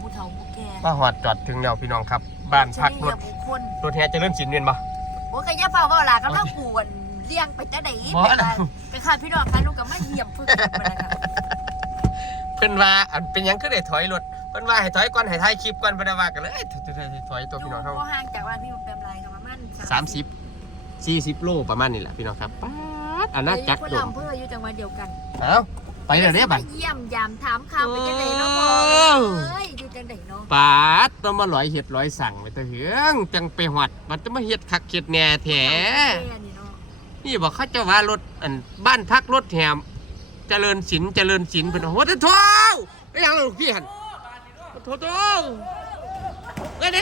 ผู้เฒ่าผู้แก่มาหอดจอดถึงแล้วพี่น้องครับบ้านพักรถแห่เจริญศิลป์เวียนบ่โอ้ยกะยาเฝ้าว่าล่ะกำลังปวนเลี้ยงไปจังได๋ไปค่ะพี่น้องค่ะลูกก็มาเยี่ยมฝึกมาแล้วค่ะเพิ่นว่าอันเป็นหยังคือได้ถอยรถเพิ่นว่าให้ถอยก่อนให้ถ่ายคลิปก่อนบ่ได้ว่ากันเลยถอยตัวพี่น้องเฮาบ่ห่างจากบ้านพี่น้องแปมไรค่ะประมาณ 30-40 โลประมาณนี้แหละพี่น้องครับป๊าดอาณาจักรคนโดละมอำเภออยู่จังหวัดเดียวกันเอ้าไปเดี๋ยวนี้บัดเยี่ยมยามถามข่าวไปจังได๋เนาะพ่อเอ้ยอยู่จังได๋เนาะป๊าดต้องมาร้อยเฮ็ดร้อยสั่งไปตะเหืองจังไปฮอดมันจะมาเฮ็ดคักเฮ็ดแหน่แท้นี่บอกเขาจะว่ารถอันบ้านพักรถแหมเจริญศิลป์เพิ่นว่าโหตะโถได้ยังล่ะลูกพี่หั่นโถเด้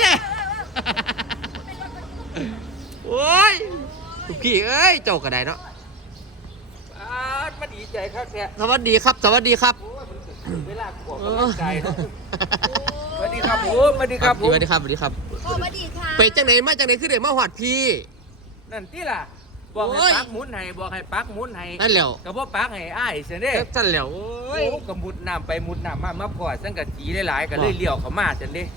โอ้ยลูกพี่เอ้ยเจ้าก็ได้เนาะมาดีใจครับแกสวัสดีครับเวลาขวบก็ใจเนาะสวัสดีครับผมสวัสดีครับผมสวัสดีครับพ่อสวัสดีค่ะไปจังไหนมาจังไหนคือได้มาฮอดพี่นั่นที่ล่ะบอกให้ปักหมุนให้บอกให้ปักหมุนให้นั่นแล้วก็บ่ปักให้อ้ายเสียเด้นั่นแล้วโอ้ยก็มุดน้ำไปมุดน้ำมาพอสังกะสีหลายๆก็เลยเลี้ยวเข้ามาจังเด้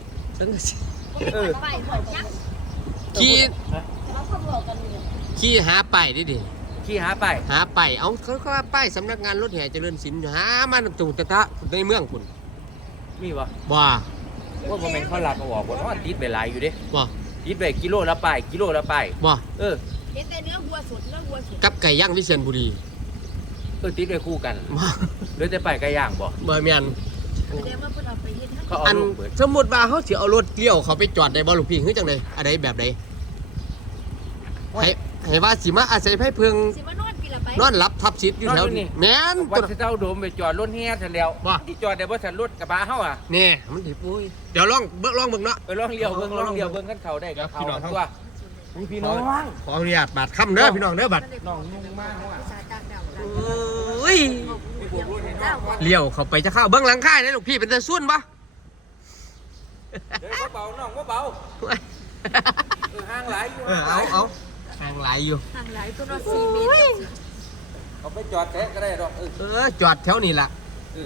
ขี่หาป้ายดิขี่หาป้ายเอาเขาว่าป้ายสำนักงานรถแห่เจริญศิลป์หามาจุดตะในเมืองคุณมีบ่ว่าบ่แม่นเขาลักเอาออกบ่เนาะติดไปหลายอยู่เด้บ่ติดไปกิโลละป้ายบ่เห็นแต่เนื้อวัวสดกับไก่ย่างวิเชียรบุรีติดไปคู่กันหรือจะไปไก่ย่างบ่แม่นแสดงว่าเพิ่นเอาไปเฮ็ดให้อันสมมุติว่าเฮาสิเอารถเลี้ยวเขาไปจอดได้บ่ลูกพี่คือจังได๋อะไรแบบใดให้ว่าสิมาอาศัยไผเพิงสิมานอนกินละไปนอนหลับทับชิดอยู่แถวนี้แม่นวัดเจ้าโดมไปจอดรถแห่ซั่นแล้วที่จอดได้บ่ซั่นรถกระบะเฮาอ่ะนี่มันสิปุ้ยเดี๋ยวลองเบิ่งเนาะลองเลี้ยวเบิ่งกันเข้าได้ก็เข้าตัวพี่น้องขออนุญาตบาดค่ำเด้อพี่น้องเด้อบัดน้องนุ่งมากว่ะโอ้ยเลี้ยวเข้าไปจะเข้าเบิ่งหลังค่ายได้ลูกพี่เป็นตาซุ่นบ่เดี๋ยวเบาน้องเบาห่างหลายอยู่เอาห่างหลายอยู่ห่างหลายตัวละ4 เมตรเอาไปจอดแท้ก็ได้ดอกจอดแถวนี้ล่ะ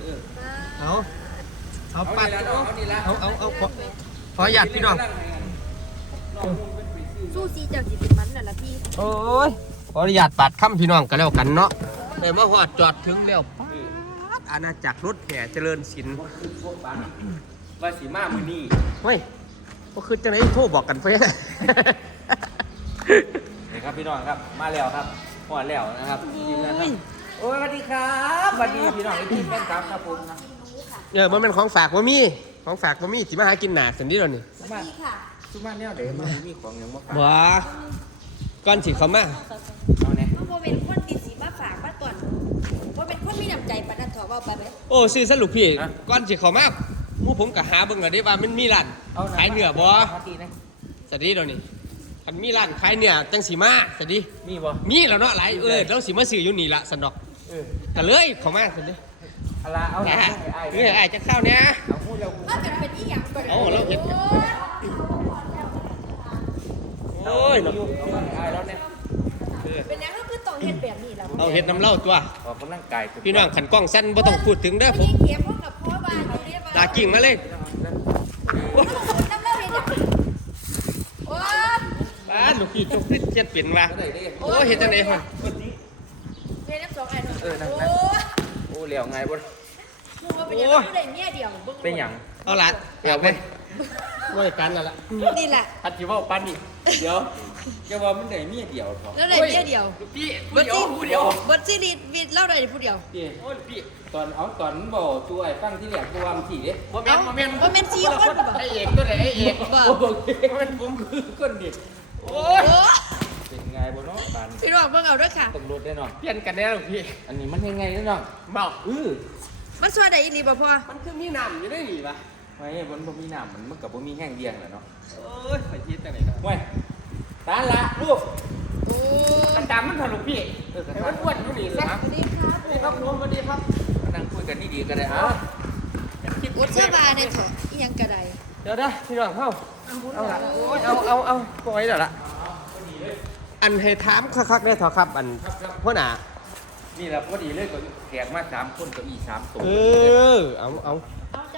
เอาปัดเอาขออนุญาตพี่น้องสู้ซีจากสิเป็นมันน่ะล่ะพี่โอ้ยขออนุญาตปัดค่ำพี่น้องกันแล้วกันเนาะแต่มาฮอดจอดถึงแล้วอาณาจักรรถแห่เจริญศิลป์ว่าสีมามือนี่เฮ้ยก็คือจังไหนโทรบอกกันเฟ้นี่ครับพี่น้องครับมาแล้วครับพอแล้วนะครับทีมงานครับโอ้ยสวัสดีครับสวัสดีพี่น้องที่แฟนคลับครับผมมันเป็นของฝากบ่มีสิมาหากินหนาสันนิดเดียวนี่สวัสดีค่ะทุกบ้านเนี่ยเดี๋ยวมันมีของอย่างมาฝากบ่ก่อนสิเขามาเอาเนี่ยบ่เป็นคนติดสีมาฝากมาตอนบ่เป็นคนมีน้ำใจปานนั้นเถาะว่าไปไหมโอ้ซื้อสรุปพี่ก่อนสิเขามาหมู่ผมก็หาเบิ่งได้ว่ามันมีร้านขายเนื้อบ่สวัสดีเดี๋ยวนี้คันมีร้านขายเนื้อจังสิมาสวัสดีมีบ่มีแล้วเนาะหลายเราสิมาซื้ออยู่นี่ละสันดอกก็เลยเขามาสวัสดีอะไรเอาไอ้จะเข้าเนี่ยเอาพูดเราเป็นอีหยังเอาเราเห็นโอ้ยเอาแล้วเนี่ยเป็นยังก็คือต้องเฮ็ดแบบนี้ล่ะเอาเฮ็ดน้ำเล่าตัวออกกำลังกายพี่น้องขันกล้องสั้นบ่ต้องพูดถึงเด้อผมเขียนพวกกับพ่อบ้านอยู่เด้ดากิ่งมาเลยน้ำเล่าเฮ็ดโอ้บ้านลูกพี่จกเฮ็ดเป็นว่ะโอ้เฮ็ดจังได๋ฮะเฮ็ดน้ำ2อันโอ้เหลียวไงบ่มึงว่าเป็นยังได้เมียเดียวเป็นหยังเอาล่ะเหลียวเว้ยบ่ได้กันนั่นล่ะนี่แหละอัดสิว่าปันนี่เดี๋ยวแกว่ามันได้เมียเดียวเถาะแล้วได้เมียเดียวพี่ผู้เดียวบ่สิวิดเล่าได้ผู้เดียวโอ้ยพี่ตอนบ่ตัวไอ้ฟังที่แหลกตัวมันสิเด้บ่แม่น4 คนบ่ไอ้เอกตัวไหนไอ้เอกบ่มันผมคือคนดิโอ้ยเป็นไงบ่เนาะบ้านพี่น้องเบิ่งเอาเด้อค่ะต้องรถได้เนาะเปลี่ยนกันแน่ลูกพี่อันนี้มันยังไงเนาะบ่มันซอยได้อีหลีบ่พ่อมันคือมีน้ำอยู่ได้นี่ป่ะไม่มันบ่มีน้ำมันก็บ่มีแห้งเดียงแหละเนาะโอ้ยไปคิดจังได๋ครับเว้ยตาละลูกโอ้กันตามมันเถอะลูกพี่ให้มันอ้วนอยู่นี่ซะสวัสดีครับนี่ครับผมสวัสดีครับนั่งคุยกันนี่ดีก็ได้ฮะอุตส่าห์มาในเถาะอีหยังก็ได้เดี๋ยวนะพี่น้องเข้าเอาล่ะโอ้ยเอาปล่อยแล้วล่ะอันให้ถามคักๆได้เถอะครับอันหัวหน้านี่แหละพอดีเลยก็แขกมา3คนเก้าอี้3ตัวเอาจะ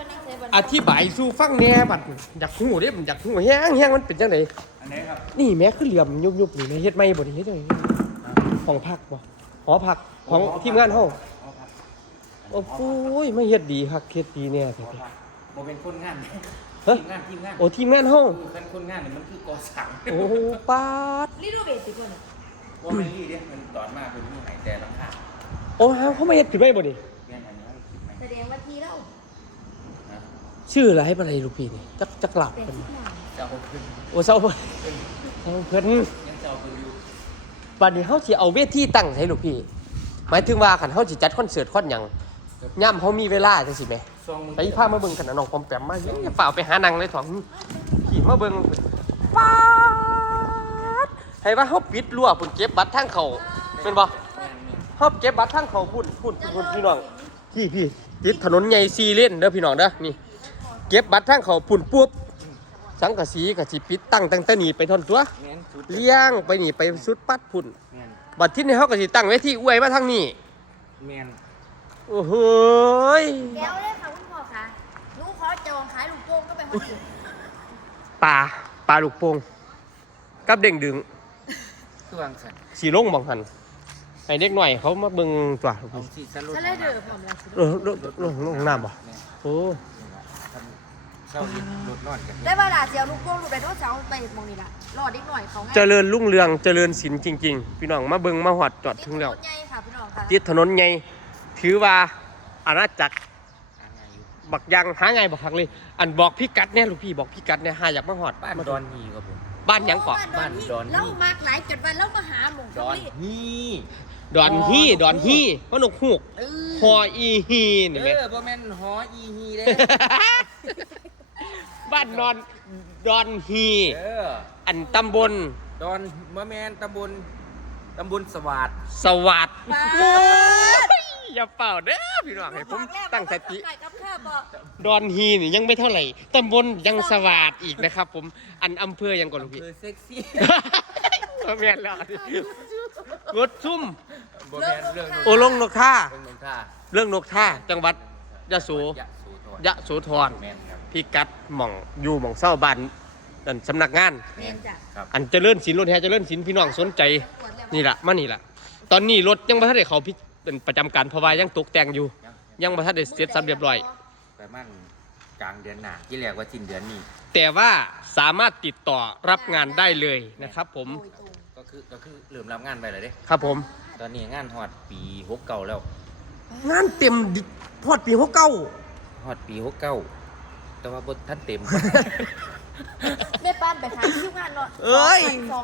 นั่งเซฟบนอธิบายสู่ฟังแหน่บัดอยากฮู้เด้มันอยากฮู้แฮงมันเป็นจังได๋อันนี้ครับนี่แม่คือเหลี่ยมยุบๆนี่แม่เฮ็ดใหม่บ่นี่เฮ็ดจังได๋ห้องพักบ่หอพักของทีมงานเฮาโอ้โหไม่เฮ็ดดีคักเฮ็ดดีแน่แท้บ่เป็นคนงานเฮ้ยทีมงานโอ้ทีมงานเฮาเป็นคนงานเนี่ยมันคือก่อสร้างโอ้ปาดรีโนเวทสิคนว่ามันนี่เด้มันตอนมาเป็นมีหายแต่ลำคาโอ้เขามาเฮ็ดขึ้นไว้บ่นี่เรียนอันนี้ให้คิดไหมแสดงว่าทีแล้วนะชื่ออะไรปานใดลูกพี่นี่จักหลับเป็นเพิ่นทุกอย่างเจ้าขึ้นโอ้เซาเพิ่นเซาเพิ่นยังเจ้าขึ้นอยู่บัดนี้เฮาสิเอาเวทีตั้งให้ลูกพี่หมายถึงว่าคันเฮาสิจัดคอนเสิร์ตคอนหยังย่ำเฮามีเวลาจังซี่แหมซองมึงไปพามาเบิ่งกันนะน้องปอมแปมมาอย่าเปล่าไปหานังเลยถองขี่มาเบิ่งป๊าดให้ว่าเฮาปิดรั้วพุ่นเก็บบัตรทางเข้าแม่นบ่เฮาเก็บบัตรทางเข้าพุ่นพี่น้องพี่ติดถนนใหญ่4เลนเด้อพี่น้องเด้อนี่เก็บบัตรทางเข้าพุ่นปุ๊บสังกะสีก็สิปิดตั้งแต่นี้ไปทนตัวแม่นสุดเลี้ยงไปนี่ไปสุดปัดพุ่นแม่นบัดที่นี่เฮาก็สิตั้งไว้ที่อวยมาทางนี้แม่นโอ้โหยแก้วเลยค่ะคุณพ่อค่ะลูกขอจองขายลูกโป่งก็ไปคนอื่นปลาลูกโป่งกับเด้งดึงคือวางสันสีลงบางหันไอ้เด็กหน่อยเขามาเบิ่งตัวเอาสิสรุปฉันเลยเดือดผมเลยลงน้ำบ่โอ้เศร้าดิรถนอนกันได้เวลาเสียวลูกโป่งลูกไดโนเสาร์ไปมองนี่ละรอดนิดหน่อยเขาง่ายเจริญรุ่งเรืองเจริญศิลป์จริงๆพี่น้องมาเบิ่งมาหอดจอดถึงแล้วรถใหญ่ค่ะพี่น้องค่ะติดถนนใหญ่ถือว่าอาณาจักรหาไงอยู่บักยังหาไงบักคักเลย อันบอกพี่กัดแน่ลูกพี่บอกพี่กัดเนี่ยหาอยากมาหอดบ้านดอนฮีครับผมบ้านหยังเกาะบ้านดอนนี่เล่ามากหลายจุดวันเล่ามาหาหมงดอนนี่ฮีดอนฮีพนกฮูกฮออีฮีนี่แหมบ่แม่นหออีฮีเด้บ้านนอนดอนฮี อันตำบลดอนบ่แม่นตำบลสวัสดิ์สวัสดิ์อย่าเป่าเด้อพี่น้องให้ผมตั้งสติไก่กับข้าวบ่ดอนฮีนี่ยังไม่เท่าไหร่ตำบลยังสวัสดิ์อีกนะครับผมอันอำเภอยังก่อนลูกพี่คือเซ็กซี่บ่แม่นแล้วรถซุ่มบ่แม่นเรื่องโอลงนกท่าเรื่องนงท่าเรื่องนกท่าจังหวัดยะโสยะโสธรยะโสธรแม่นครับพี่กัดหม่องอยู่หม่องเศร้าบ้านนั่นสำนักงานเมนจ้ะครับอันเจริญศิลป์รถแห่เจริญศิลป์พี่น้องสนใจนี่ล่ะมานี่ล่ะตอนนี้รถยังบ่ทันได้เข้าพิเป็นประจำการเพราะว่ายังตกแต่งอยู่ ยังบ่ทันได้เสร็จสับเรียบร้อยประมาณกลางเดือนหน้าที่แรกว่าสิ้นเดือนนี้แต่ว่าสามารถติดต่อรับงานได้เลยนะครับผมก็คือเริ่มรับงานไปแล้วเด้ครับผมตอนนี้งานฮอดปี69แล้วงานเต็มพอดปี69 ฮอดปี69แต่ว่าบ่ทันเต็มแม่ป้านไปหาคิวงานเนาะเอ้ย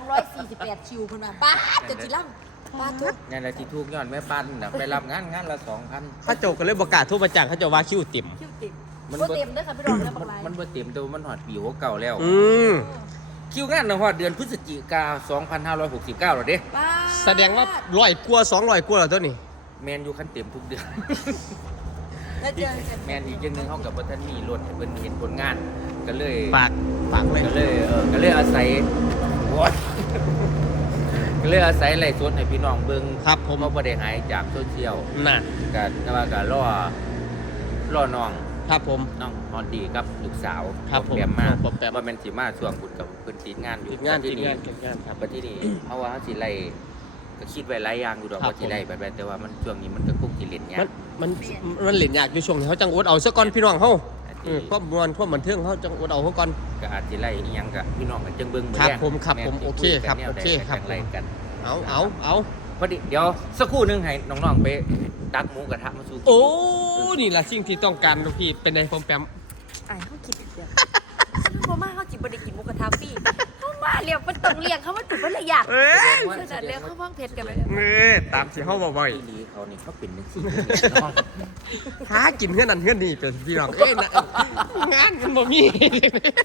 248คิวเพิ่นมาป้าจะจิล่ำป้าทุกงานอะไรที่ทุกย้อนแม่ปั้นน่ะไปรับงานละ 2,000 ข้าเจ้าก็เลยประกล้าศโทรมาจ้างข้าเจ้าว่าคิวเต็มคิวติดมันบ่บ่เต็มเด้อค่ะพี่น้องเด้อบักหลายมันบ่เต็มแต่ว่ามันฮอดปี69แล้วอืมคิวงานน่ะฮอดเดือนพฤศจิกา2569แล้วเด้ป้าแสดงว่า100กว่า200กว่าแล้วตัวนี้แมนอยู่คันเต็มทุกเดือนแล้วเจอกันแมนอีกอย่างหนึงเฮากับบ่ทันมีรถให้เพิ่นเห็นผลงานก็เลยฝากเลยก็เลยอาศัยโอ๊ยก็เลยอาศัยไล่สดให้พี่น้องเบิ่งครับผมเพราะบ่ได้หายจากโซเชียลน่ะก็แต่ว่าก็รอน้องครับผมน้องฮอดดีกับลูกสาวครับผมแปมมาปอมแปมว่าแม่นสิมาช่วงบุญกับเพิ่นติดงานอยู่ติดงานที่นี่ครับบัดที่นี่เฮาว่าเฮาสิไล่ก็คิดไว้หลายอย่างอยู่ดอกครับว่าสิไล่ไปแต่ว่ามันช่วงนี้มันก็คงสิเล่นยามันกมันเล่นยากอยู่ช่วงนี้เขาจังอดเอาซะก่อนพี่น้องเฮาความมวลความบันเทิงเขาจังอดเอาเขาก่อนก็อาจสิไล่อีหยังก็พี่น้องก็จังเบิ่งมื้อครับแรกผมครับผมแนโอเคครับแนวโอเคใดครับจังไล่กันเอาพอดีเดี๋ยวสักครู่หนึงให้น้องๆไปดักหมูกระทะมาสู่กินโอ้นี่ล่ะสิ่งที่ต้องการลูกพี่เป็นไงผมแปมไอ้เฮากินอีกเด้อบ่มาเฮาสิบ่ได้กินหมูกระทะฟรีเฮามาแล้วมันต้องเลี้ยงเขามันถึงมันละอยากเอ้ยขนาดแล้วเขาวางเพชรกันไปตามที่เฮาบ่บ่อยที่ดีเขานี่เขาเป็นจังซี่น้องหากินเฮือนนั้นเฮือนนี้เป็นพี่น้องเอ้ยนะงานมันบ่มี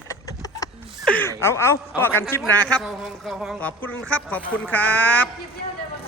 เอาพอกันคลิปหน้าครับเข้าห้องขอบคุณครับขอบคุณครับคลิปเดียว